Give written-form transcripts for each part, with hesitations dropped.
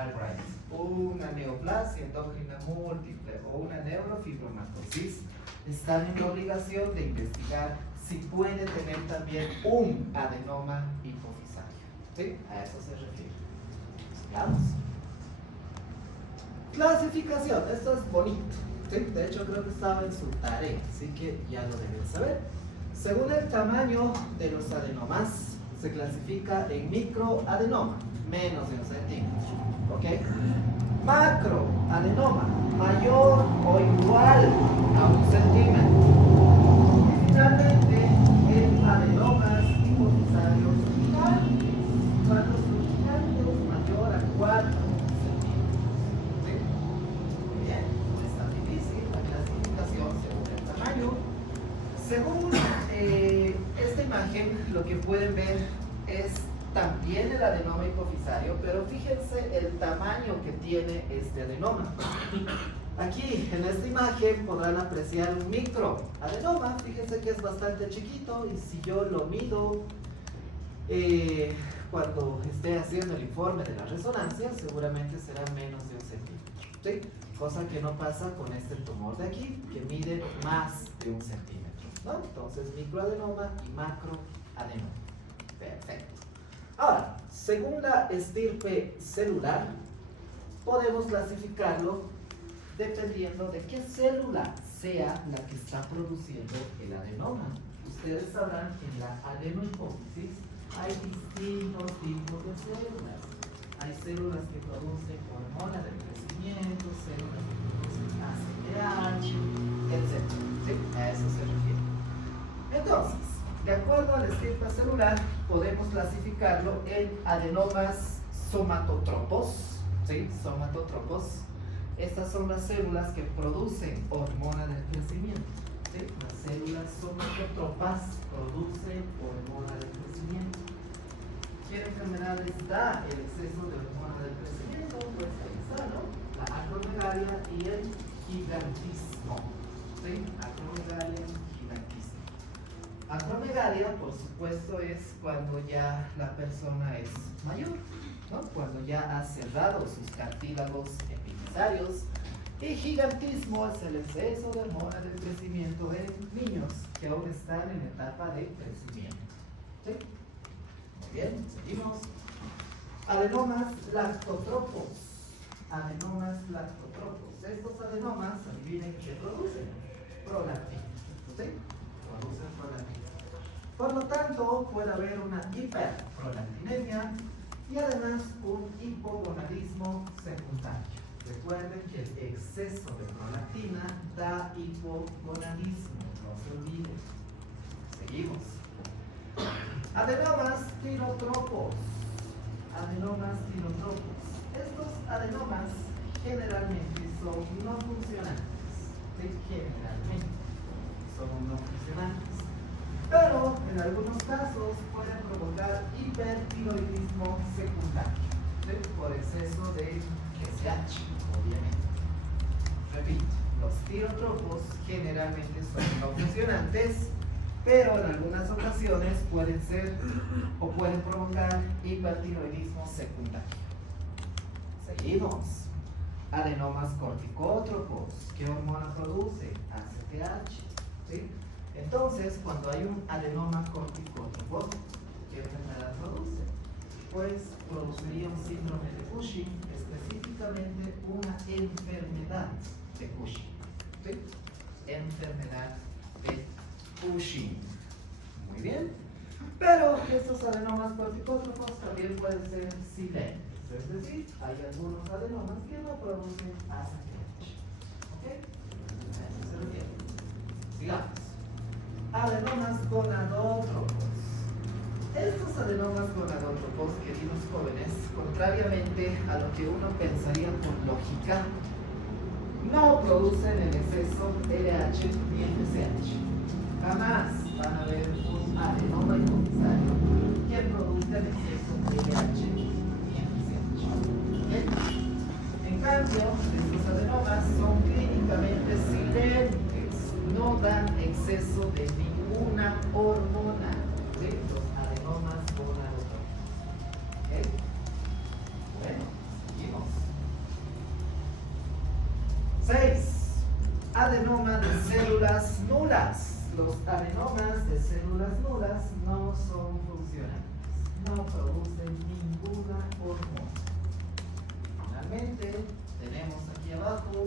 Albright, una neoplasia endocrina múltiple o una neurofibromatosis, están en la obligación de investigar si puede tener también un adenoma hipofisario. ¿Sí? A eso se refiere. Sigamos. Clasificación, esto es bonito. ¿Sí? De hecho, creo que estaba en su tarea, así que ya lo deben saber. Según el tamaño de los adenomas, se clasifica en microadenoma, menos de 1 centímetro. ¿Ok? Macroadenoma, mayor o igual a 1 centímetro. Y finalmente, el adenomas hipofisarios gigantes, cuando son gigantes mayor a 4 centímetros. ¿Sí? Muy bien, no es tan difícil la clasificación según el tamaño. Según esta imagen, lo que pueden ver es también el adenoma hipofisario, pero fíjense el tamaño que tiene este adenoma. Aquí en esta imagen podrán apreciar un microadenoma, fíjense que es bastante chiquito y si yo lo mido cuando esté haciendo el informe de la resonancia, seguramente será menos de 1 centímetro. ¿Sí? Cosa que no pasa con este tumor de aquí, que mide más de 1 centímetro. ¿No? Entonces, microadenoma y macroadenoma. Perfecto. Ahora, según la estirpe celular, podemos clasificarlo dependiendo de qué célula sea la que está produciendo el adenoma. Ustedes sabrán que en la adenohipófisis hay distintos tipos de células. Hay células que producen hormona del crecimiento, células que producen ACTH, etc. ¿Sí? A eso se refiere. Entonces, de acuerdo a la estirpe celular, podemos clasificarlo en adenomas somatotropos. ¿Sí? Somatotropos. Estas son las células que producen hormona del crecimiento. ¿Sí? Las células somatotropas producen hormona del crecimiento. ¿Qué enfermedades da el exceso de hormona del crecimiento? Pues ahí está, ¿no? La acromegalia y el gigantismo. ¿Sí? Acromegalia y gigantismo. Acromegalia, por supuesto, es cuando ya la persona es mayor, ¿no? Cuando ya ha cerrado sus cartílagos epifisarios. Y gigantismo es el exceso de hormona del crecimiento en niños que aún están en etapa de crecimiento. ¿Sí? Muy bien, seguimos. Adenomas lactotropos. Adenomas lactotropos. Estos adenomas, adivinen qué producen. Prolactina. ¿Sí? Producen prolactina. Por lo tanto, puede haber una hiperprolactinemia y además un hipogonadismo secundario. Recuerden que el exceso de prolactina da hipogonadismo, no se olviden. Seguimos. Adenomas tirotropos. Adenomas tirotropos. Estos adenomas generalmente son no funcionantes. ¿Sí? Generalmente son no funcionantes. Pero en algunos casos pueden provocar hipertiroidismo secundario. ¿Sí? Por exceso de TSH, obviamente. Repito, los tirotropos generalmente son no funcionantes, pero en algunas ocasiones pueden ser o pueden provocar hipertiroidismo secundario. Seguimos. Adenomas corticótropos. ¿Qué hormona produce? ACTH. ¿Sí? Entonces, cuando hay un adenoma corticótropo, ¿qué enfermedad produce? Pues produciría un síndrome de Cushing, específicamente una enfermedad de Cushing. ¿Sí? Enfermedad de Cushing. Muy bien. Pero estos adenomas corticótropos también pueden ser silentes. Es decir, hay algunos adenomas que no producen ACTH. ¿Ok? Eso se refiere. Sigamos. Adenomas gonadótropos. Estos adenomas gonadótropos, queridos jóvenes, contrariamente a lo que uno pensaría por lógica, no producen el exceso LH ni FSH. Jamás van a ver un adenoma hipofisario que produzca el exceso LH ni FSH. ¿Okay? En cambio, estos adenomas son clínicamente silentes, no dan exceso de ninguna hormona. ¿Sí? Los adenomas gonadotropos. ¿Okay? Bueno, seguimos. 6. Adenoma de células nulas. Los adenomas de células nulas no son funcionales, no producen ninguna hormona. Finalmente, tenemos aquí abajo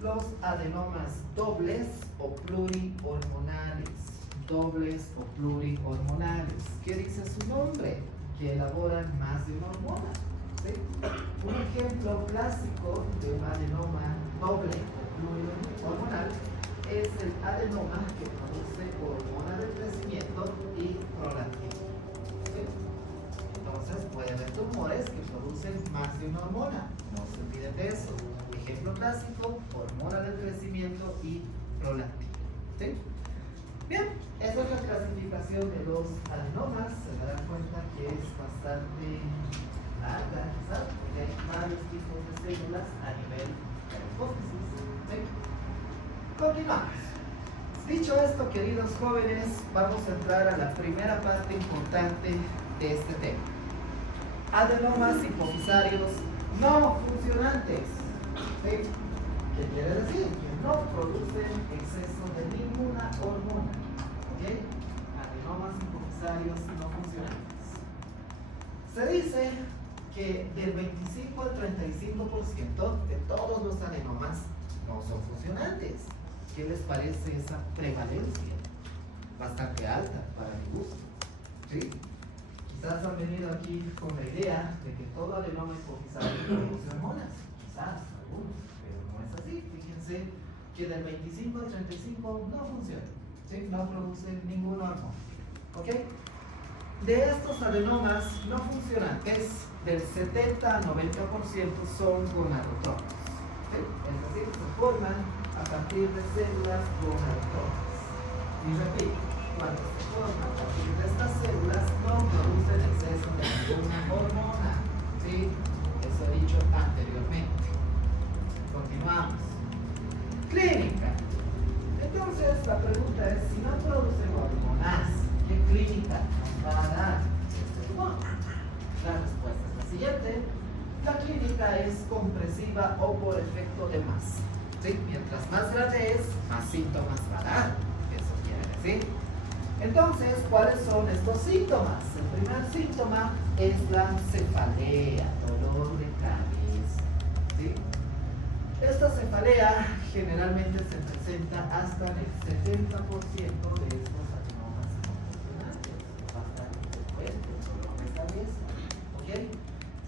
los adenomas dobles o plurihormonales. Dobles o plurihormonales. ¿Qué dice su nombre? Que elaboran más de una hormona. ¿Sí? Un ejemplo clásico de un adenoma doble o plurihormonal es el adenoma que produce hormona de crecimiento y prolactina. ¿Sí? Entonces puede haber tumores que producen más de una hormona. No se olviden de eso. Ejemplo clásico, hormona del crecimiento y prolactina. ¿Sí? Bien, esa es la clasificación de los adenomas. Se darán cuenta que es bastante larga, quizás, porque hay varios tipos de células a nivel de la hipófisis. ¿Sí? Continuamos. Dicho esto, queridos jóvenes, vamos a entrar a la primera parte importante de este tema. Adenomas hipofisarios no funcionantes. ¿Sí? ¿Qué quiere decir? Que no producen exceso de ninguna hormona. ¿Ok? Adenomas hipofisarios no funcionantes. Se dice que del 25 al 35% de todos los adenomas no son funcionantes. ¿Qué les parece esa prevalencia? Bastante alta para mi gusto. ¿Sí? Quizás han venido aquí con la idea de que todo adenoma hipofisario produce hormonas. Quizás algunos, pero no es así. Fíjense que del 25 al 35 no funciona. ¿Sí? No producen ninguna hormona. ¿Ok? De estos adenomas no funcionantes, del 70 al 90% son gonadotropos. ¿Sí? Es decir, se forman a partir de células gonadotropas. Y repito, cuando se forman a partir de estas células no producen exceso de ninguna hormona. ¿Sí? Eso he dicho anteriormente. Continuamos. Clínica. Entonces la pregunta es, si no producen hormonas, ¿qué clínica nos va a dar este tumor? La respuesta es la siguiente. La clínica es compresiva o por efecto de masa. ¿Sí? Mientras más grande es, más síntomas va a dar. Eso quiere decir. Entonces, ¿cuáles son estos síntomas? El primer síntoma es la cefalea, dolor de cabeza. ¿Sí? Esta cefalea generalmente se presenta hasta en el 70% de estos adenomas no funcionantes. Bastante frecuente, dolor de cabeza. ¿Ok?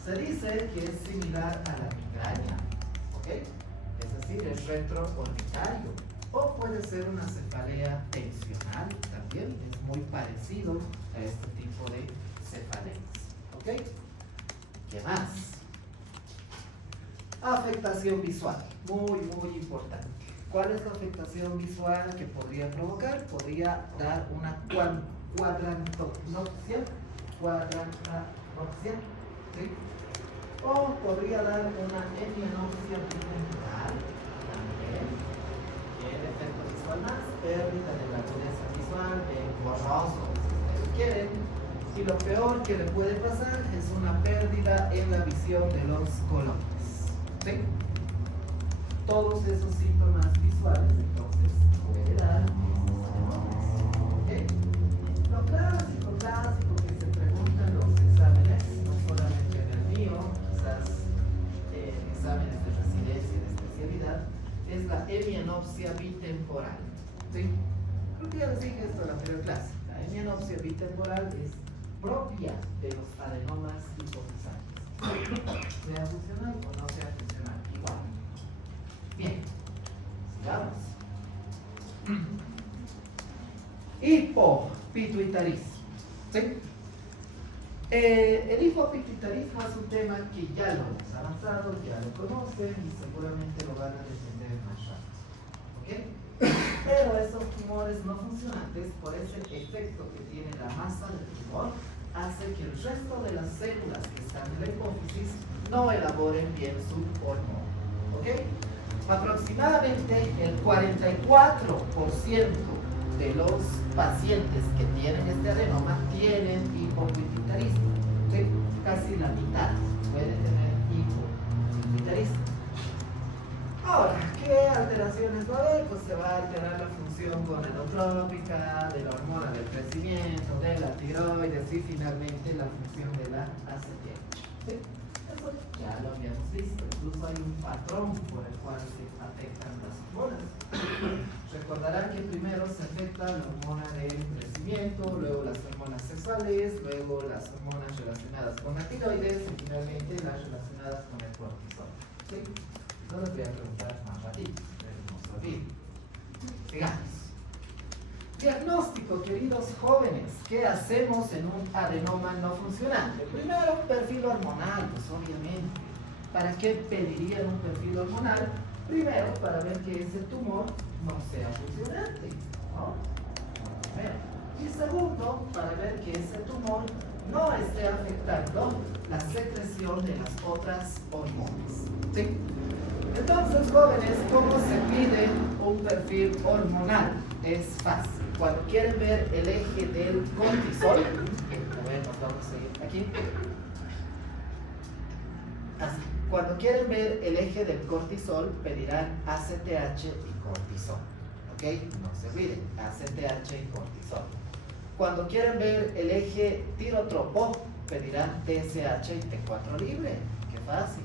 Se dice que es similar a la migraña. ¿Ok? Es decir, es retroorbitario. O puede ser una cefalea tensional también, es muy parecido a este tipo de cefaleas. ¿Ok? ¿Qué más? Afectación visual, muy importante. ¿Cuál es la afectación visual que podría provocar? Podría dar una cuadranopsia, ¿sí? O podría dar una hemianopsia bitemporal también. El efecto visual más, pérdida de la agudeza visual, de borroso, si ustedes quieren. Y lo peor que le puede pasar es una pérdida en la visión de los colores. ¿Sí? Todos esos síntomas visuales, entonces, puede dar estos adenomas. ¿Ok? Lo clásico que se preguntan los exámenes, no solamente en el mío, quizás exámenes de residencia y de especialidad, es la hemianopsia bitemporal. ¿Sí? Creo que ya les dije esto en la anterior clase. La hemianopsia bitemporal es propia de los adenomas hipofisarios. Sea funcional o no sea funcional, igual. Bien, sigamos. Hipopituitarismo. ¿Sí? El hipopituitarismo es un tema que ya lo hemos avanzado, ya lo conocen y seguramente lo van a defender más rápido. ¿Ok? Pero estos tumores no funcionantes, por ese efecto que tiene la masa del tumor, hace que el resto de las células que están en la hipófisis no elaboren bien su hormona. ¿Ok? Aproximadamente el 44% de los pacientes que tienen este adenoma tienen hipopituitarismo. ¿Sí? Casi la mitad puede tener hipopituitarismo. Ahora, ¿qué alteraciones va a haber? Pues se va a alterar la función gonadotrópica, de la hormona del crecimiento, de la tiroides y finalmente la función de la ACTH. ¿Sí? Eso ya lo habíamos visto. Incluso hay un patrón por el cual se afectan las hormonas. Recordarán que primero se afecta la hormona del crecimiento, luego las hormonas sexuales, luego las hormonas relacionadas con la tiroides y finalmente las relacionadas con el cortisol. ¿Sí? No les voy a preguntar más ratito, pero no se olviden. Sigamos. Diagnóstico, queridos jóvenes. ¿Qué hacemos en un adenoma no funcionante? Primero, un perfil hormonal, pues obviamente. ¿Para qué pedirían un perfil hormonal? Primero, para ver que ese tumor no sea funcionante, ¿no? Primero. Y segundo, para ver que ese tumor no esté afectando la secreción de las otras hormonas. ¿Sí? Entonces, jóvenes, ¿cómo se pide un perfil hormonal? Es fácil. Cuando quieren ver el eje del cortisol, a ver, nos vamos a ir aquí. Así. Cuando quieren ver el eje del cortisol, pedirán ACTH y cortisol. ¿Ok? No se olviden, ACTH y cortisol. Cuando quieren ver el eje tirotropo, pedirán TSH y T4 libre. ¡Qué fácil!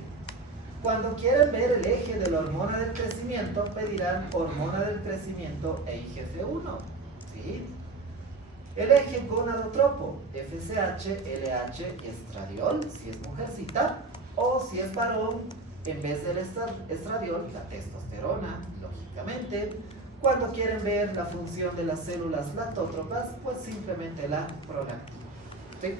Cuando quieren ver el eje de la hormona del crecimiento, pedirán hormona del crecimiento e IGF-1. ¿Sí? El eje gonadotropo, FSH, LH, estradiol, si es mujercita, o si es varón, en vez del estradiol, la testosterona, lógicamente. Cuando quieren ver la función de las células lactótropas, pues simplemente la prolactina. ¿Sí?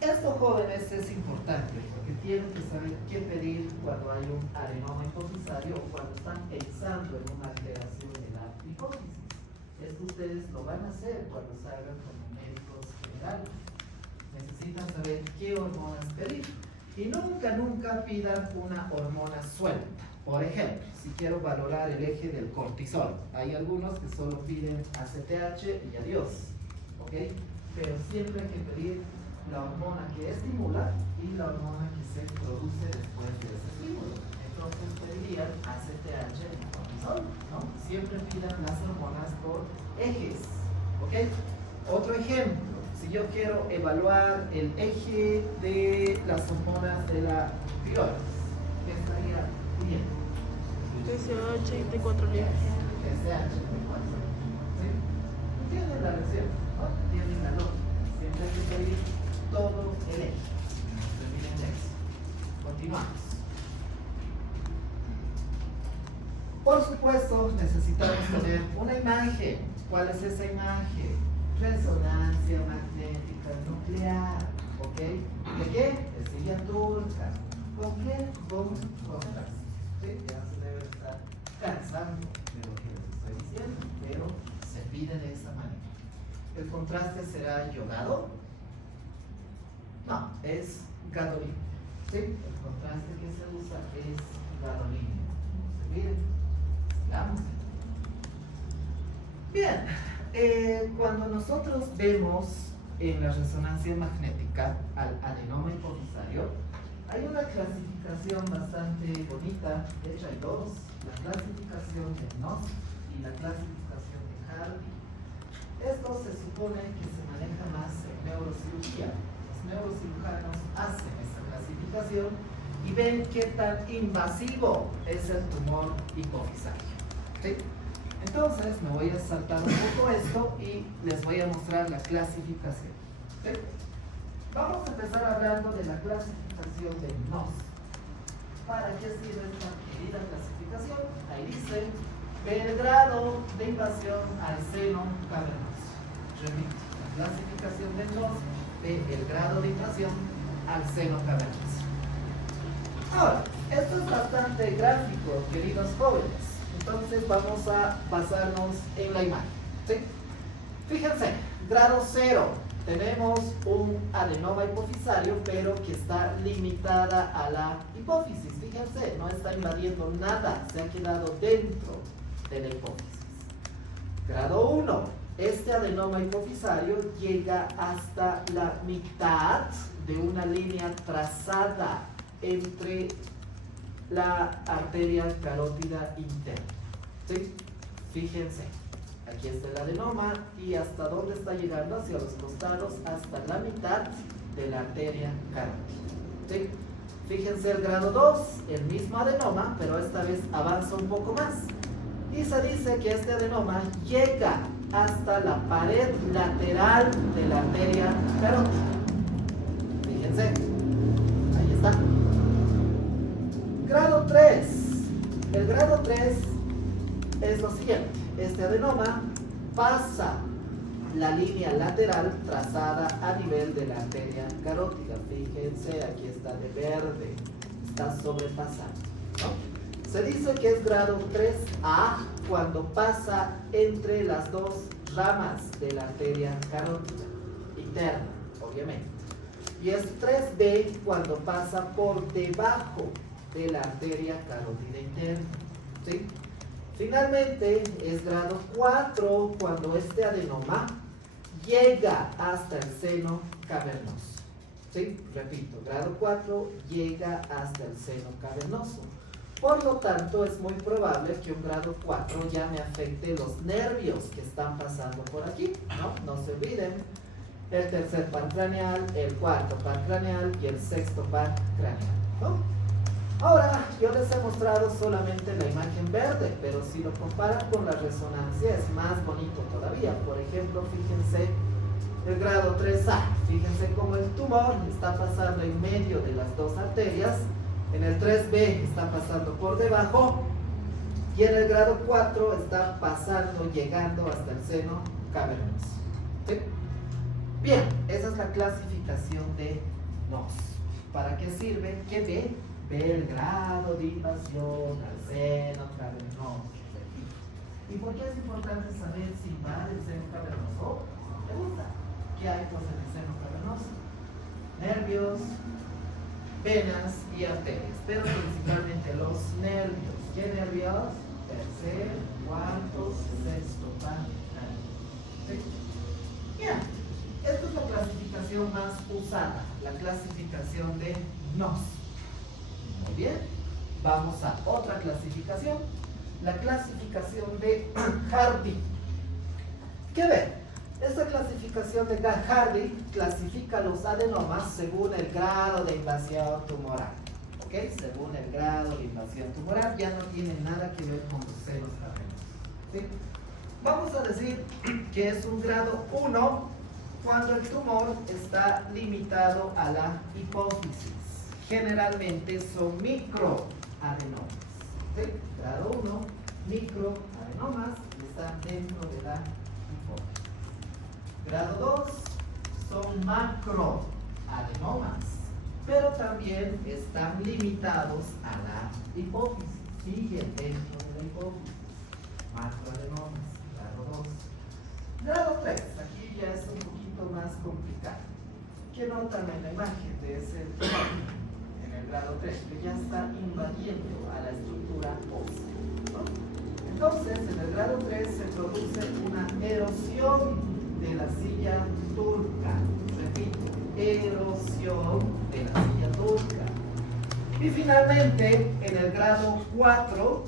Esto, jóvenes, es importante porque tienen que saber qué pedir cuando hay un adenoma hipofisario o cuando están pensando en una alteración de la hipófisis. Esto ustedes lo van a hacer cuando salgan como médicos generales. Necesitan saber qué hormonas pedir. Y nunca pidan una hormona suelta. Por ejemplo, si quiero valorar el eje del cortisol, hay algunos que solo piden ACTH y adiós. ¿Ok? Pero siempre hay que pedir la hormona que estimula y la hormona que se produce después de ese estímulo. Entonces pedirían ACTH y cortisol, ¿no? Siempre pidan las hormonas por ejes. ¿Ok? Otro ejemplo, si yo quiero evaluar el eje de las hormonas de la tiroides, ¿qué estaría bien? TSH y T4 libre. TSH y T4. ¿Sí? Tienen la lección, ¿no? Tienen la lógica. Siempre hay que pedir todo el eje. No se olviden de eso. Continuamos. Por supuesto, necesitamos tener una imagen. ¿Cuál es esa imagen? Resonancia magnética nuclear. ¿Ok? ¿De qué? De silla turca. ¿Con qué? Con contraste. ¿Sí? Ya se debe estar cansando de lo que les estoy diciendo, pero se pide de esa manera. ¿El contraste será yodado? No, es gadolíneo. ¿Sí? El contraste que se usa es gadolíneo. No se olviden. Sigamos. Bien, cuando nosotros vemos en la resonancia magnética al adenoma hipofisario, hay una clasificación bastante bonita. De hecho, hay dos: la clasificación de Noss y la clasificación de Harvey. Esto se supone que se maneja más en neurocirugía. Los neurocirujanos hacen esta clasificación y ven qué tan invasivo es el tumor hipofisario. ¿Sí? Entonces me voy a saltar un poco esto y les voy a mostrar la clasificación. ¿Sí? Vamos a empezar hablando de la clasificación de Noss. ¿Para qué sirve esta querida clasificación? Ahí dice: el grado de invasión al seno cavernoso. Repito, la clasificación de Noss ve el grado de invasión al seno cavernoso. Ahora, esto es bastante gráfico, queridos jóvenes. Entonces vamos a basarnos en la imagen. ¿Sí? Fíjense, grado 0. Tenemos un adenoma hipofisario, pero que está limitada a la hipófisis. Fíjense, no está invadiendo nada, se ha quedado dentro de la hipófisis. Grado 1. Este adenoma hipofisario llega hasta la mitad de una línea trazada entre la arteria carótida interna. ¿Sí? Fíjense, aquí está el adenoma y hasta dónde está llegando, hacia los costados, hasta la mitad de la arteria carótida. ¿Sí? Fíjense el grado 2, el mismo adenoma, pero esta vez avanza un poco más. Y se dice que este adenoma llega hasta la pared lateral de la arteria carótida. Fíjense, ahí está. Grado 3. El grado 3 es lo siguiente. Este adenoma pasa la línea lateral trazada a nivel de la arteria carótida. Fíjense, aquí está de verde, está sobrepasando, ¿no? Se dice que es grado 3A cuando pasa entre las dos ramas de la arteria carótida, interna, obviamente. Y es 3B cuando pasa por debajo de la arteria carótida interna, ¿sí? Finalmente, es grado 4 cuando este adenoma llega hasta el seno cavernoso. ¿Sí? Repito, grado 4 llega hasta el seno cavernoso. Por lo tanto, es muy probable que un grado 4 ya me afecte los nervios que están pasando por aquí, ¿no? No se olviden, el tercer par craneal, el cuarto par craneal y el sexto par craneal, ¿no? Ahora, yo les he mostrado solamente la imagen verde, pero si lo comparan con la resonancia es más bonito todavía. Por ejemplo, fíjense el grado 3A, fíjense cómo el tumor está pasando en medio de las dos arterias, en el 3B está pasando por debajo y en el grado 4 está pasando, llegando hasta el seno cavernoso. ¿Sí? Bien, esa es la clasificación de NOS. ¿Para qué sirve? ¿Qué ve? Ve el grado de invasión al seno cavernoso. ¿Y por qué es importante saber si va el seno cavernoso? Pregunta, ¿qué hay pues en el seno cavernoso? Nervios, venas y arterias, pero principalmente los nervios. ¿Qué nervios? Tercer, cuarto, sexto par. ¿Sí? Bien, esta es la clasificación más usada, la clasificación de NOS. Muy bien, vamos a otra clasificación, la clasificación de Hardy. ¿Qué ven? Esta clasificación de Hardy clasifica los adenomas según el grado de invasión tumoral. ¿Ok? Según el grado de invasión tumoral, ya no tiene nada que ver con los senos cavernosos. ¿Sí? Vamos a decir que es un grado 1 cuando el tumor está limitado a la hipófisis. Generalmente son microadenomas. ¿Sí? Grado 1, microadenomas, están dentro de la hipófisis. Grado 2 son macroadenomas, pero también están limitados a la hipófisis, siguen dentro de la hipófisis. Macroadenomas, grado 2. Grado 3, aquí ya es un poquito más complicado. ¿Qué notan en la imagen de ese en el grado 3? Que ya está invadiendo a la estructura ósea, ¿no? Entonces, en el grado 3 se produce una erosión de la silla turca. Repito, erosión de la silla turca. Y finalmente, en el grado 4,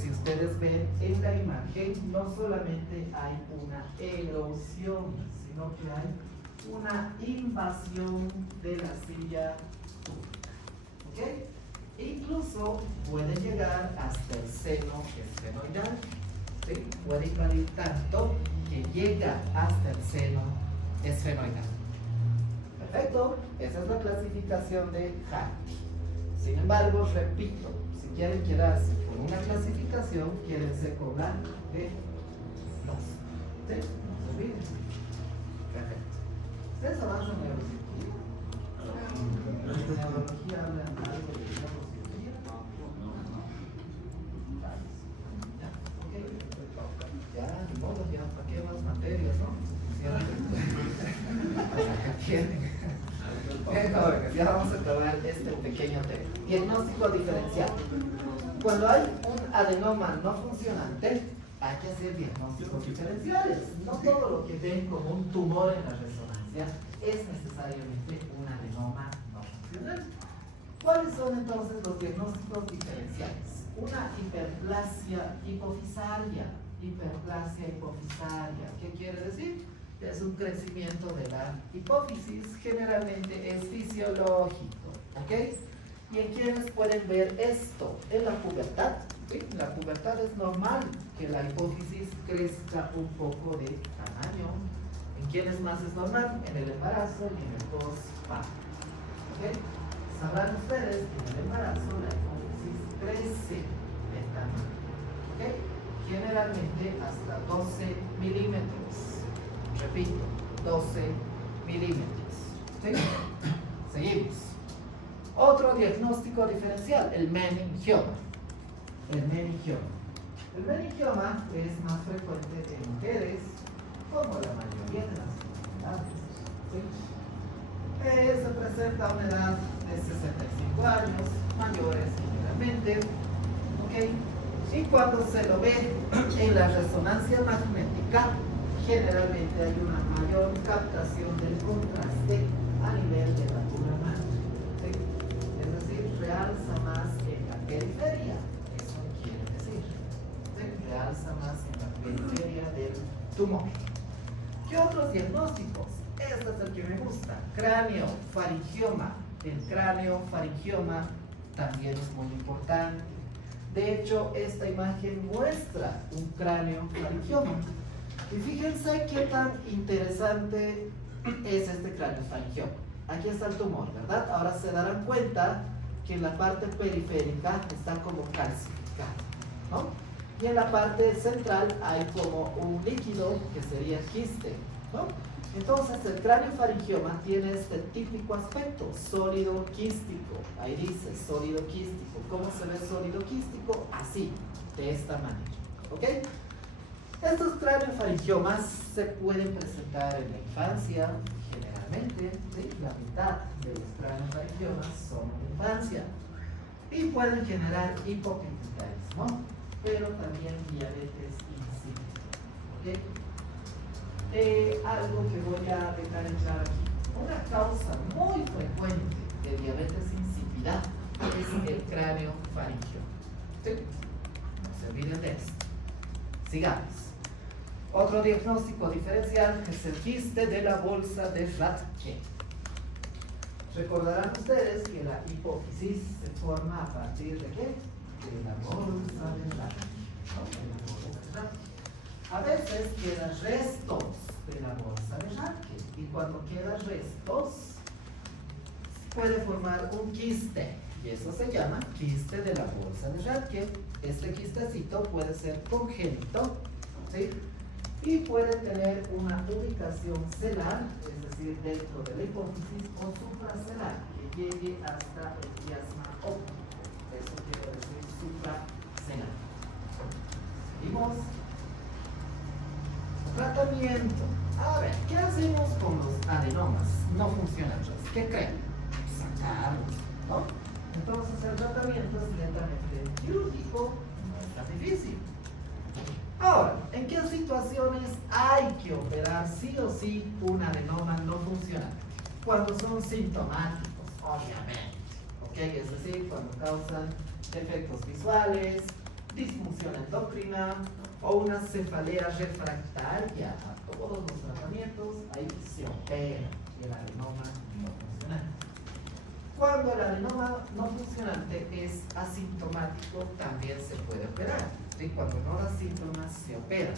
si ustedes ven en la imagen, no solamente hay una erosión, sino que hay una invasión de la silla turca. ¿Ok? E incluso puede llegar hasta el seno esfenoidal. ¿Sí? Puede invadir tanto que llega hasta el seno esfenoidal. Perfecto, esa es la clasificación de Hardy. Sin embargo, repito, si quieren quedarse con una clasificación, quédense con la de NOS. ¿Sí? No se olviden. Perfecto. ¿Ustedes avanzan en neurocirugía? ¿En neurología hablan algo de neurocirugía? Ya, ni modo, ya, ¿para qué más materias, no? Ya vamos a acabar este pequeño tema. Diagnóstico diferencial. Cuando hay un adenoma no funcionante, hay que hacer diagnósticos diferenciales. No todo lo que ven como un tumor en la resonancia es necesariamente un adenoma no funcionante. ¿Cuáles son entonces los diagnósticos diferenciales? una hiperplasia hipofisaria. Hiperplasia hipofisaria, ¿qué quiere decir? Es un crecimiento de la hipófisis, generalmente es fisiológico, ¿ok? ¿Y en quiénes pueden ver esto? En la pubertad, ¿sí? En la pubertad es normal que la hipófisis crezca un poco de tamaño. ¿En quiénes más es normal? En el embarazo y en el postparto, ¿ok? Sabrán ustedes que en el embarazo la hipófisis crece de tamaño, ¿ok? Generalmente hasta 12 milímetros. Repito, 12 milímetros. ¿Sí? Seguimos. Otro diagnóstico diferencial, el meningioma. El meningioma. El meningioma es más frecuente en mujeres, como la mayoría de las enfermedades. ¿Sí? Se presenta a una edad de 65 años, mayores generalmente. ¿Ok? Y cuando se lo ve en la resonancia magnética, generalmente hay una mayor captación del contraste a nivel de la pura madre. ¿Sí? Es decir, realza más en la periferia, eso quiere decir. ¿Sí? Realza más en la periferia del tumor. ¿Qué otros diagnósticos? Este es el que me gusta. Cráneo-faringioma. El cráneo-faringioma también es muy importante. De hecho, esta imagen muestra un cráneo-faringioma. Y fíjense qué tan interesante es este cráneo-faringioma. Aquí está el tumor, ¿verdad? Ahora se darán cuenta que en la parte periférica está como calcificado, ¿no? Y en la parte central hay como un líquido que sería quiste, ¿no? Entonces el cráneo-faringioma tiene este típico aspecto, sólido quístico. Ahí dice sólido quístico. ¿Cómo se ve sólido quístico? Así, de esta manera, ¿ok? Estos cráneo-faringiomas se pueden presentar en la infancia, generalmente, ¿sí? La mitad de los cráneo-faringiomas son en la infancia. Y pueden generar hipopituitarismo, pero también diabetes insípida, ¿ok? Algo que voy a dejar en claro aquí. Una causa muy frecuente de diabetes insípida es el cráneo-faringioma. ¿Sí? No se olviden de esto. Sigamos. Otro diagnóstico diferencial es el quiste de la bolsa de Rathke. Recordarán ustedes que la hipófisis se forma a partir de ¿qué? De la bolsa de Rathke. A veces quedan restos de la bolsa de Rathke y cuando quedan restos puede formar un quiste y eso se llama quiste de la bolsa de Rathke. Este quistecito puede ser congénito, ¿sí? Y puede tener una ubicación celar, es decir, dentro de la hipófisis o supracelar, que llegue hasta el quiasma óptico. Eso quiere decir supracelar. Seguimos. Tratamiento. A ver, ¿qué hacemos con los adenomas no funcionantes? ¿Qué creen? Sacarlos, ¿no? Entonces el tratamiento es netamente quirúrgico, no es tan difícil. Ahora, ¿en qué situaciones hay que operar sí o sí un adenoma no funcionante? Cuando son sintomáticos, obviamente, ¿ok? Es decir, cuando causan defectos visuales, disfunción endocrina o una cefalea refractaria a todos los tratamientos, ahí se opera el adenoma no funcionante. Cuando el adenoma no funcionante es asintomático, también se puede operar. ¿Sí? Cuando no da síntomas, se opera.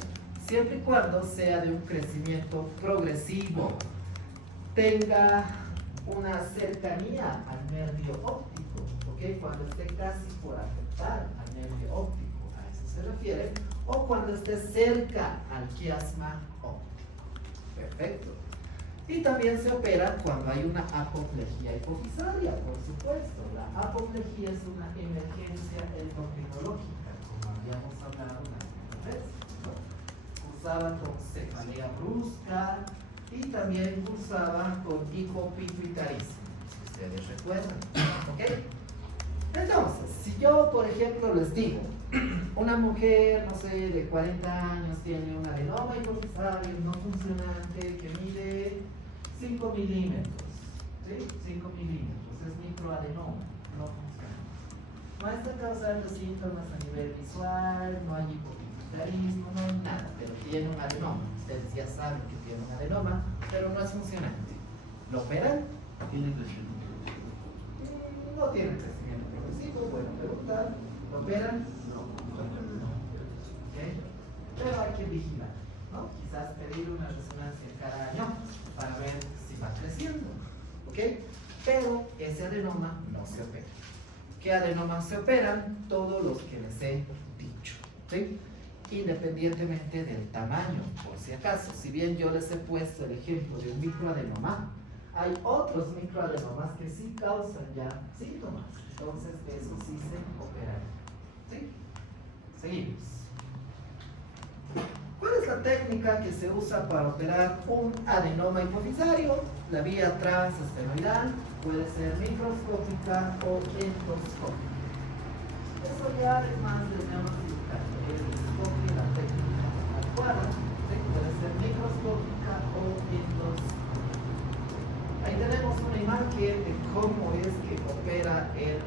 Siempre y cuando sea de un crecimiento progresivo, tenga una cercanía al nervio óptico, ¿ok? Cuando esté casi por afectar al nervio óptico, a eso se refiere, o cuando esté cerca al quiasma óptico. Perfecto. Y también se opera cuando hay una apoplejía hipofisaria, por supuesto. La apoplejía es una emergencia endocrinológica, como habíamos hablado una vez, ¿no? Cursaba con cefalea brusca y también cursaba con hipopituitarismo, si ustedes recuerdan. ¿Ok? Entonces, si yo, por ejemplo, les digo, una mujer, no sé, de 40 años tiene un adenoma hipofisario no funcionante que mide 5 milímetros, ¿sí? 5 milímetros, es microadenoma, no funciona. No está causando síntomas a nivel visual, no hay hipopituitarismo, no hay nada, pero tiene un adenoma. Ustedes ya saben que tiene un adenoma, pero no es funcionante. ¿Lo operan? Tiene crecimiento. No tiene crecimiento progresivo, buena pregunta. ¿Lo operan? No. ¿Okay? Pero hay que vigilar, ¿no? Quizás pedir una resonancia cada año para ver si va creciendo, ¿ok? Pero ese adenoma no se opera. ¿Qué adenomas se operan? Todos los que les he dicho, ¿sí? Independientemente del tamaño, por si acaso. Si bien yo les he puesto el ejemplo de un microadenoma, hay otros microadenomas que sí causan ya síntomas. Entonces, eso sí se opera. ¿Sí? Seguimos. ¿Cuál es la técnica que se usa para operar un adenoma hipofisario? La vía transesfenoidal puede ser microscópica o endoscópica. Eso ya es más de neurocirugía, el escopio y la técnica adecuada. ¿Sí? Puede ser microscópica o endoscópica. Ahí tenemos una imagen de cómo es que opera el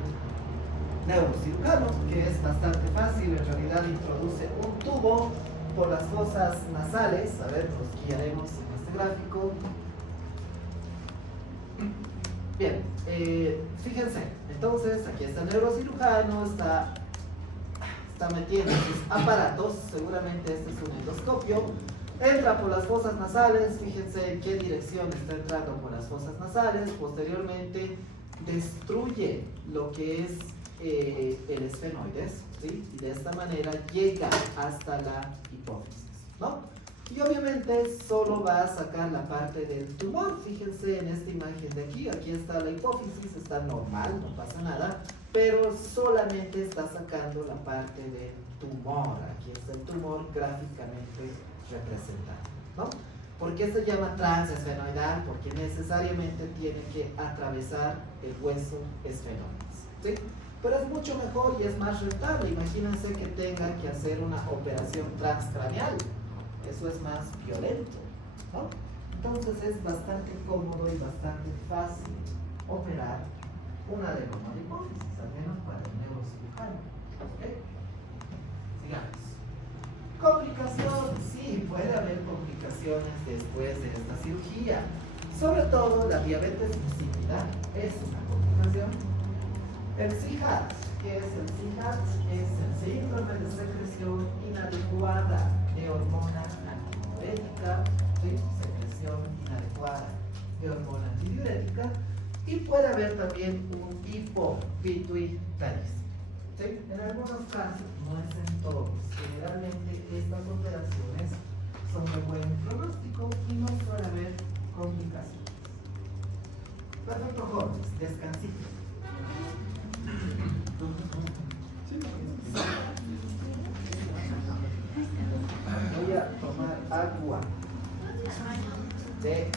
neurocirujano, que es bastante fácil. En realidad introduce un tubo por las fosas nasales. A ver, los guiaremos en este gráfico. Bien, fíjense, entonces aquí está el neurocirujano, está metiendo sus aparatos, seguramente este es un endoscopio, entra por las fosas nasales, fíjense en qué dirección está entrando por las fosas nasales, posteriormente destruye lo que es el esfenoides, ¿sí? Y de esta manera llega hasta la hipófisis, ¿no? Y obviamente solo va a sacar la parte del tumor. Fíjense en esta imagen de aquí, aquí está la hipófisis, está normal, no pasa nada, pero solamente está sacando la parte del tumor. Aquí está el tumor gráficamente representado, ¿no? ¿Por qué se llama transesfenoidal? Porque necesariamente tiene que atravesar el hueso esfenoides, ¿sí? Pero es mucho mejor y es más rentable. Imagínense que tengan que hacer una operación transcraneal. Eso es más violento, ¿no? Entonces es bastante cómodo y bastante fácil operar un adenoma de hipófisis, al menos para el neurocirujano. ¿Ok? Sigamos. Complicaciones. Sí, puede haber complicaciones después de esta cirugía. Sobre todo la diabetes insípida es una complicación. El CIHAT, ¿qué es el CIHAT? Es el síndrome de secreción inadecuada de hormona antidiurética, ¿sí? Secreción inadecuada de hormona antidiurética, y puede haber también un hipopituitarismo, ¿sí? En algunos casos, no es en todos. Generalmente estas operaciones son de buen pronóstico y no suele haber complicaciones. Perfecto, jóvenes, descansito. Voy a tomar agua de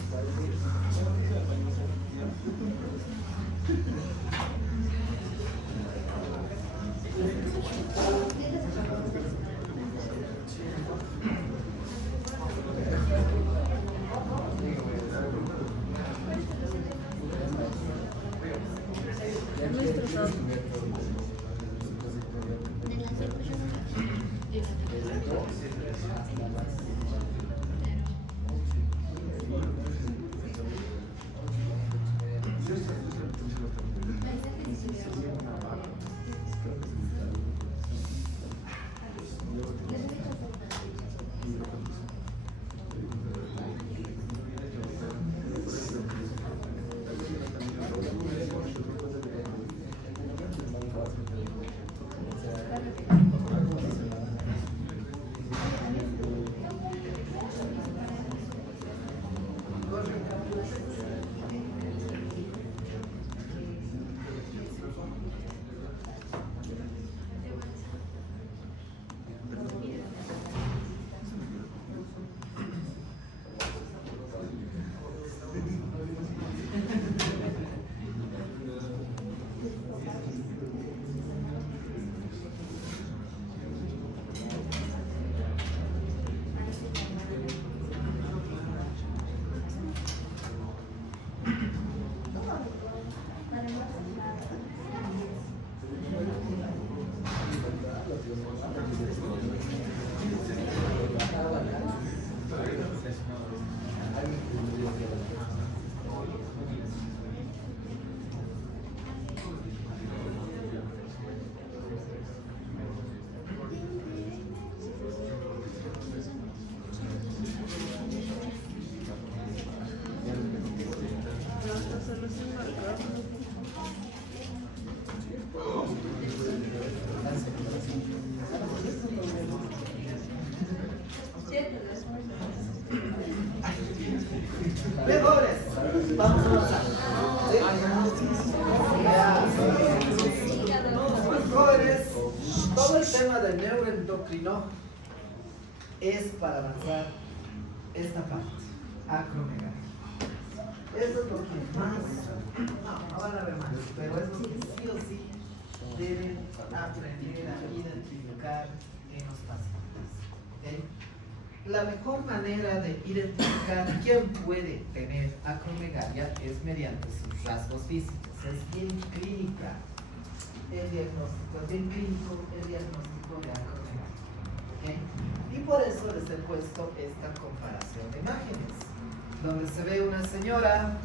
todo el tema del neuroendocrino es para avanzar esta parte, acromegalia. Eso es lo que más, no van a ver más, pero es lo que sí o sí deben aprender a identificar en los pacientes. ¿Okay? La mejor manera de identificar quién puede tener acromegalia es mediante sus rasgos físicos. Es bien clínica el diagnóstico, es bien clínico el diagnóstico de acromegalia. ¿Okay? Y por eso les he puesto esta comparación de imágenes, donde se ve una señora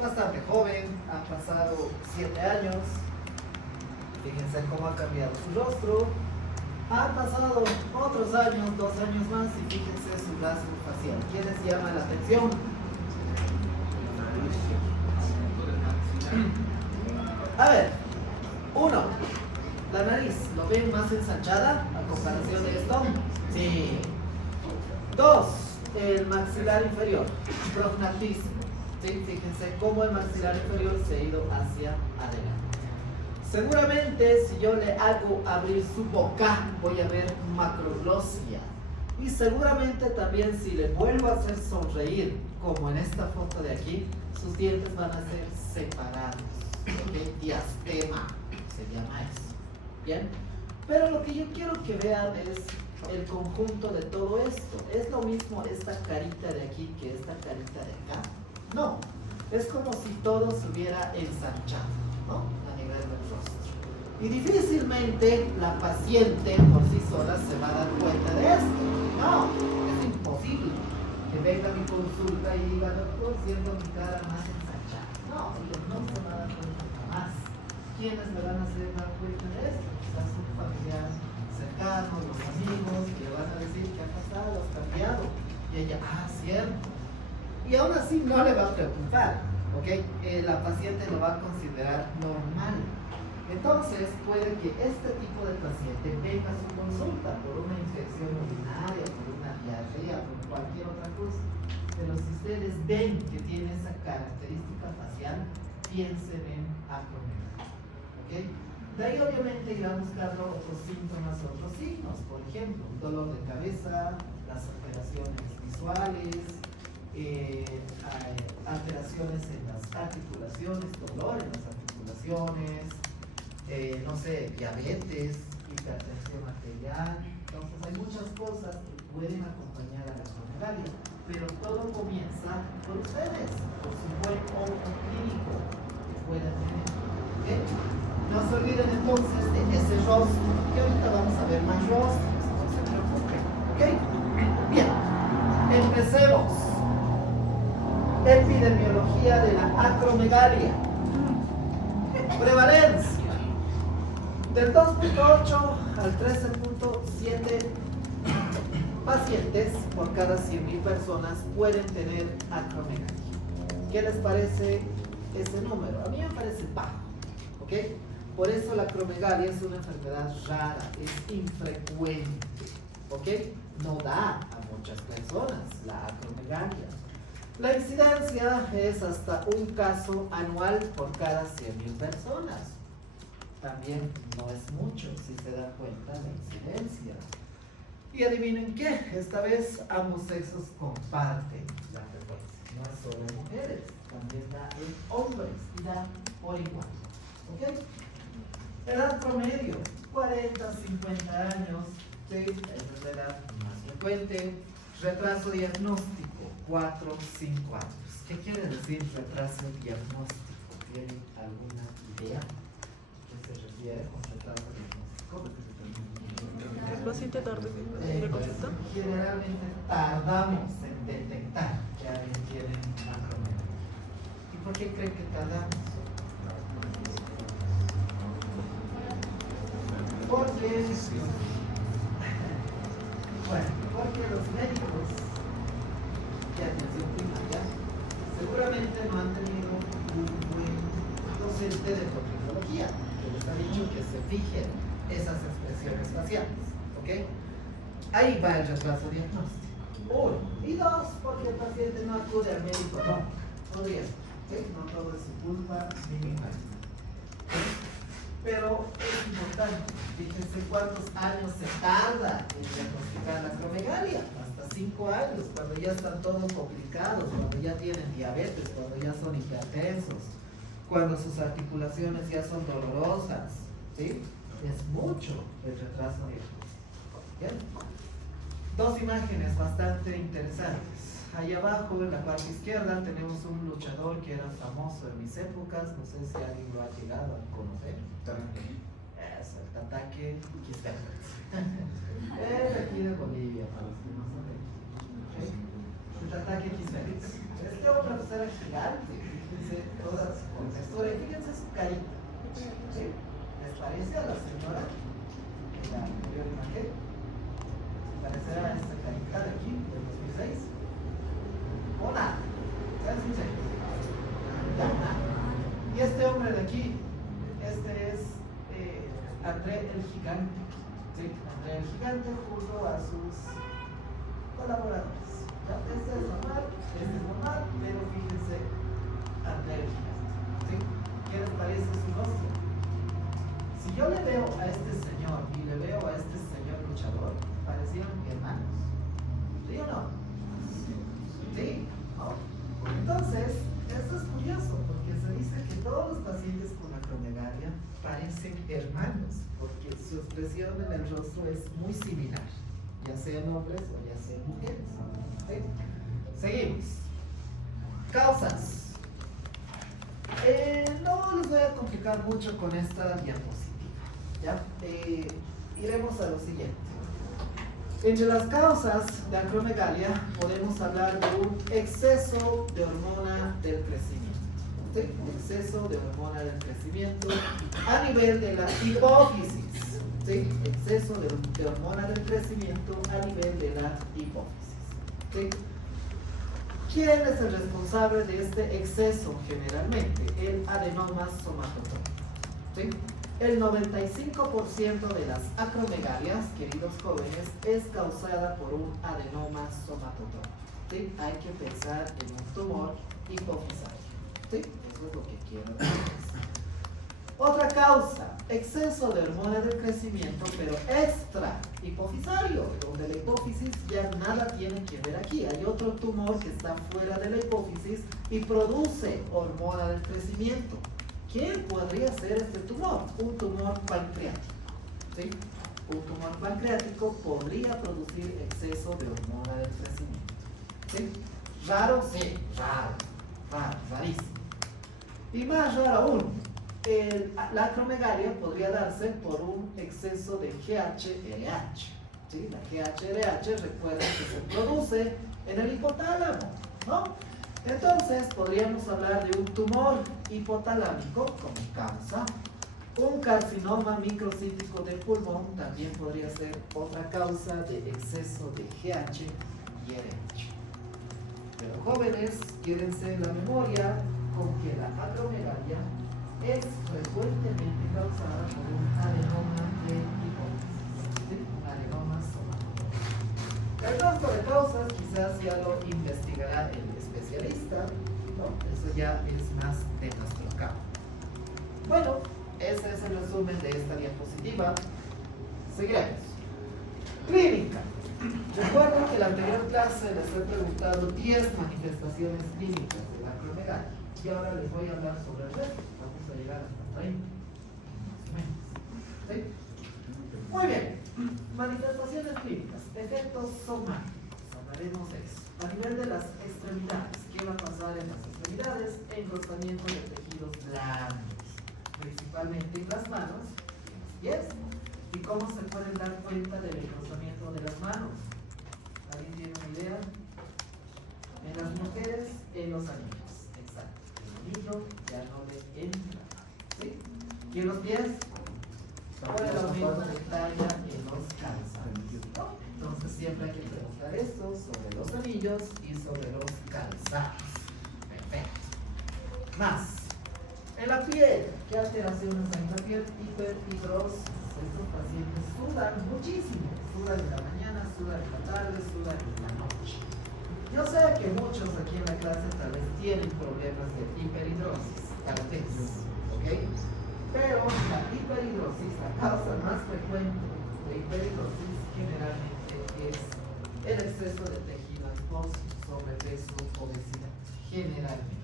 bastante joven, ha pasado 7 años, fíjense cómo ha cambiado su rostro, han pasado otros años, 2 años más, y fíjense su rasgo facial. ¿Quién les llama la atención? A ver, 1, la nariz, ¿lo ven más ensanchada a comparación de esto? Sí. 2, el maxilar inferior, prognatismo. ¿Sí? Fíjense cómo el maxilar inferior se ha ido hacia adelante. Seguramente si yo le hago abrir su boca, voy a ver macroglosia. Y seguramente también si le vuelvo a hacer sonreír, como en esta foto de aquí, sus dientes van a ser separados. ¿Okay? Diastema se llama eso. ¿Bien? Pero lo que yo quiero que vean es el conjunto de todo esto. ¿Es lo mismo esta carita de aquí que esta carita de acá? No. Es como si todo se hubiera ensanchado, ¿no? A nivel del rostro. Y difícilmente la paciente por sí sola se va a dar cuenta de esto. No, es imposible que venga a mi consulta y diga, doctor, siento mi cara más ensanchada. No, ellos no se van a dar cuenta jamás. ¿Quiénes me van a hacer dar cuenta de esto? Quizás un familiar cercano, los amigos, que le van a decir, ¿qué ha pasado? ¿Has cambiado? Y ella, cierto. Y aún así no le va a preocupar, ¿ok? La paciente lo va a considerar normal. Entonces puede que este tipo de paciente venga a su consulta por una infección urinaria, por una diarrea, por cualquier otra cosa. Pero si ustedes ven que tiene esa característica facial, piensen en acromegalia, ¿ok? De ahí obviamente irá buscando otros síntomas, otros signos. Por ejemplo, un dolor de cabeza, las alteraciones visuales, alteraciones en las articulaciones, dolor en las articulaciones, no sé, diabetes, hipertensión arterial. Entonces hay muchas cosas que pueden acompañar a la acromegalia, pero todo comienza por ustedes, por su buen ojo clínico que puedan tener. ¿Okay? No se olviden entonces de ese rostro, que ahorita vamos a ver más rostros, no se preocupen. ¿Ok? Bien, empecemos. Epidemiología de la acromegalia. Prevalencia del 2.8 al 13.7 pacientes por cada 100.000 personas pueden tener acromegalia. ¿Qué les parece ese número? A mí me parece bajo, ¿ok? Por eso la acromegalia es una enfermedad rara, es infrecuente, ¿ok? No da a muchas personas la acromegalia. La incidencia es hasta un caso anual por cada 100.000 personas. También no es mucho, si se dan cuenta la incidencia. Y adivinen qué, esta vez ambos sexos comparten la frecuencia. No es solo en mujeres, también da en hombres y da por igual. ¿Ok? Edad promedio, 40, 50 años, ¿sí? Esa es la edad más frecuente. Retraso diagnóstico, 4, 5 años. ¿Qué quiere decir retraso diagnóstico? ¿Tienen alguna idea? ¿Qué se refiere con retraso diagnóstico? ¿El paciente tarde de consulta? Generalmente tardamos en detectar que alguien tiene acromegalia. ¿Y por qué creen que tardamos? Porque los médicos de atención primaria seguramente no han tenido un buen docente de endocrinología que les ha dicho que se fijen esas expresiones faciales, ¿ok? Ahí va el retraso diagnóstico. 1. Y 2, porque el paciente no acude al médico, no. Podría ser, ¿ok? No todo es su culpa ni mi culpa. Pero es importante importante. Fíjense cuántos años se tarda en diagnosticar la acromegalia. Hasta 5 años, cuando ya están todos complicados, cuando ya tienen diabetes, cuando ya son hipertensos, cuando sus articulaciones ya son dolorosas. ¿Sí? Es mucho el retraso diagnóstico. ¿Bien? Dos imágenes bastante interesantes. Ahí abajo, en la parte izquierda, tenemos un luchador que era famoso en mis épocas. No sé si alguien lo ha llegado a conocer. Es el Tatake Quisperitz. Es aquí de Bolivia, para los que no saben. ¿Okay? El Tatake Quisperitz. Este hombre pues, era gigante. Fíjense todas con textura. Y fíjense su carita. ¿Sí? ¿Les parece a la señora en la anterior imagen? Parecerá esta carita de aquí, del 2006. O nada. Sean sinceros. Nada. Y este hombre de aquí, este es André el Gigante. ¿Sí? André el Gigante junto a sus colaboradores. ¿Ya? Este es normal, pero fíjense, André el Gigante. ¿Sí? ¿Qué les parece su rostro? Si yo le veo a este señor y le veo a este señor luchador, parecían hermanos. ¿Sí o no? Sí. ¿No? Entonces, esto es curioso, porque se dice que todos los pacientes con acromegalia parecen hermanos, porque su expresión en el rostro es muy similar, ya sean hombres o ya sean mujeres. ¿Sí? Seguimos. Causas. No les voy a complicar mucho con esta diapositiva. ¿Ya? Iremos a lo siguiente. Entre las causas de acromegalia podemos hablar de un exceso de hormona del crecimiento. ¿Sí? Exceso de hormona del crecimiento a nivel de la hipófisis. ¿Sí? Exceso de hormona del crecimiento a nivel de la hipófisis. ¿Sí? ¿Quién es el responsable de este exceso generalmente? El adenoma somatotrópico. ¿Sí? El 95% de las acromegalias, queridos jóvenes, es causada por un adenoma somatotrópico. ¿Sí? Hay que pensar en un tumor hipofisario. ¿Sí? Eso es lo que quiero decir. Otra causa, exceso de hormona del crecimiento, pero extra hipofisario, donde la hipófisis ya nada tiene que ver aquí. Hay otro tumor que está fuera de la hipófisis y produce hormona del crecimiento. ¿Quién podría ser este tumor? Un tumor pancreático. ¿Sí? Un tumor pancreático podría producir exceso de hormona del crecimiento. ¿Sí? ¿Raro? Sí, rarísimo. Y más raro aún, la acromegalia podría darse por un exceso de GHRH. ¿Sí? La GHRH, recuerden que se produce en el hipotálamo, ¿no? Entonces, podríamos hablar de un tumor hipotalámico como causa. Un carcinoma microcítico del pulmón también podría ser otra causa de exceso de GH y RH. Pero jóvenes, quédense en la memoria con que la acromegalia es frecuentemente causada por un adenoma de hipófisis, ¿sí? Un adenoma somatotrópico. El resto de causas quizás ya lo investigará el especialista, ¿no? Eso ya es más de nuestro campo. Bueno, ese es el resumen de esta diapositiva. Seguiremos. Clínica. Recuerden que en la anterior clase les he preguntado 10 manifestaciones clínicas de la acromegalia y ahora les voy a hablar sobre el resto. Vamos a llegar hasta 30, más o menos. ¿Sí? Muy bien. Manifestaciones clínicas. Efectos somáticos. Hablaremos de eso. A nivel de las extremidades, ¿qué va a pasar en las extremidades? Engrosamiento de tejidos blandos, principalmente en las manos y en los pies. ¿Y cómo se pueden dar cuenta del engrosamiento de las manos? ¿Alguien tiene una idea? En las mujeres, en los anillos. Exacto. El anillo ya no le entra. ¿Sí? ¿Y en los pies? Por el aumento de talla en los calzados, ¿no? Entonces siempre hay que preguntar esto sobre los anillos y sobre los calzados. Perfecto. Más. En la piel, ¿qué alteraciones hay en la piel? Hiperhidrosis. Estos pacientes sudan muchísimo. Sudan en la mañana, sudan en la tarde, sudan en la noche. Yo sé que muchos aquí en la clase tal vez tienen problemas de hiperhidrosis, tal vez, ¿ok? Pero la hiperhidrosis, la causa más frecuente de hiperhidrosis generalmente es el exceso de tejido adiposo, sobrepeso, obesidad, generalmente.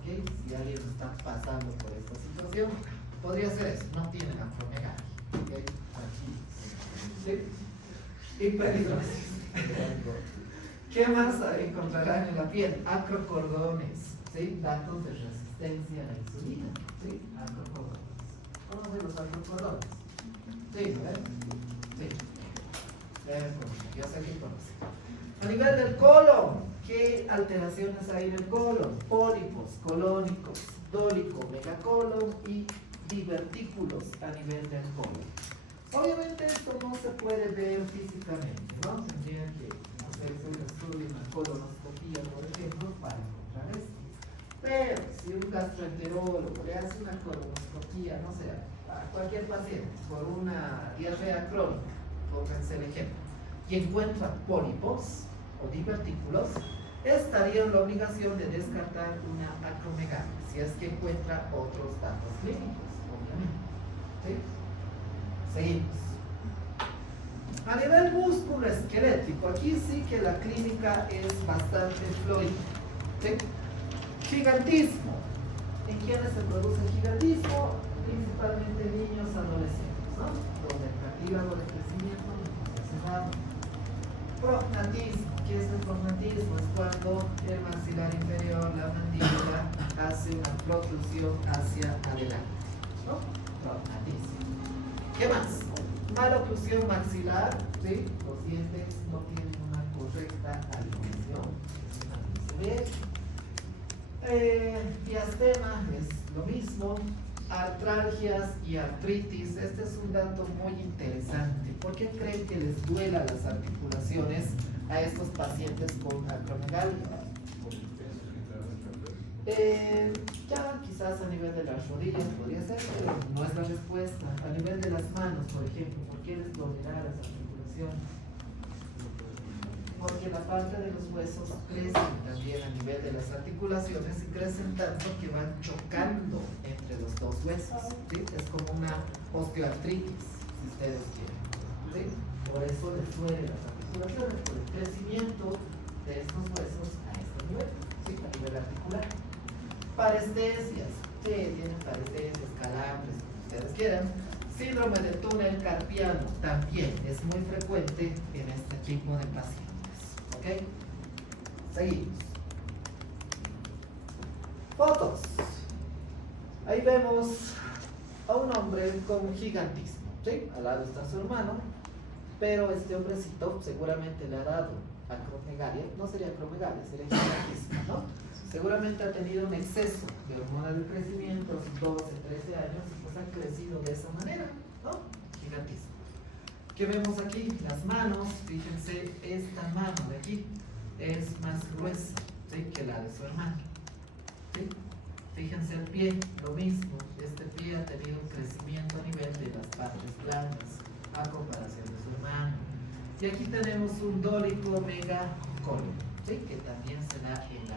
¿Okay? Si alguien está pasando por esta situación, podría ser eso, no tiene acromegalia. ¿Okay? ¿Sí? Hiperhidrosis. ¿Qué más encontrarán en la piel? Acrocordones, ¿sí? Datos de resistencia a la insulina, ¿sí? Acrocordones. ¿Conocen los acrocordones? Sí, ¿verdad? Sí. Yo sé que conocen. A nivel del colon, ¿qué alteraciones hay en el colon? Pólipos colónicos, dólico, megacolon y divertículos a nivel del colon. Obviamente esto no se puede ver físicamente, ¿no? Tendrían que hacerse un estudio, una colonoscopía, por ejemplo, para encontrar esto. Pero si un gastroenterólogo le hace una colonoscopía, no sé, a cualquier paciente por una diarrea crónica, pónganse el ejemplo, y encuentra pólipos o divertículos, estaría en la obligación de descartar una acromegalia, si es que encuentra otros datos clínicos, obviamente. ¿Sí? Seguimos. A nivel músculo esquelético, aquí sí que la clínica es bastante fluida. ¿Sí? Gigantismo. ¿En quiénes se produce el gigantismo? Principalmente niños, adolescentes, ¿no? Donde el cartílago de crecimiento no está cerrado. Prognatismo. ¿Qué es el prognatismo? Es cuando el maxilar inferior, la mandíbula, hace una protrusión hacia adelante, ¿no? Prognatismo. ¿Qué más? Maloclusión maxilar, ¿sí? Los dientes no tienen una correcta alineación. Diastema es lo mismo. Artralgias y artritis. Este es un dato muy interesante. ¿Por qué creen que les duela las articulaciones a estos pacientes con acromegalia? Ya quizás a nivel de las rodillas podría ser, pero no es la respuesta. A nivel de las manos, por ejemplo, ¿por qué les dolerá las articulaciones? Porque la parte de los huesos crecen también a nivel de las articulaciones y crecen tanto que van chocando entre los dos huesos, ¿sí? Es como una osteoartritis, si ustedes quieren, ¿sí? Por eso les duelen las articulaciones, por el crecimiento de estos huesos a este nivel, ¿sí? A nivel articular. Parestesias, sí, tienen parestesias, calambres, como ustedes quieran. Síndrome del túnel carpiano también es muy frecuente en este tipo de pacientes. ¿Ok? Seguimos. Fotos. Ahí vemos a un hombre con gigantismo, ¿sí? Al lado está su hermano, pero este hombrecito seguramente le ha dado acromegalia, no sería acromegalia, sería gigantismo, ¿no? Seguramente ha tenido un exceso de hormona del crecimiento a sus 12, 13 años y pues ha crecido de esa manera, ¿no? Gigantismo. ¿Qué vemos aquí? Las manos, fíjense, esta mano de aquí es más gruesa, ¿sí? Que la de su hermano, ¿sí? Fíjense el pie, lo mismo, este pie ha tenido un crecimiento a nivel de las partes blandas a comparación de su hermano. Y aquí tenemos un dólico megacolon, ¿sí? Que también se da en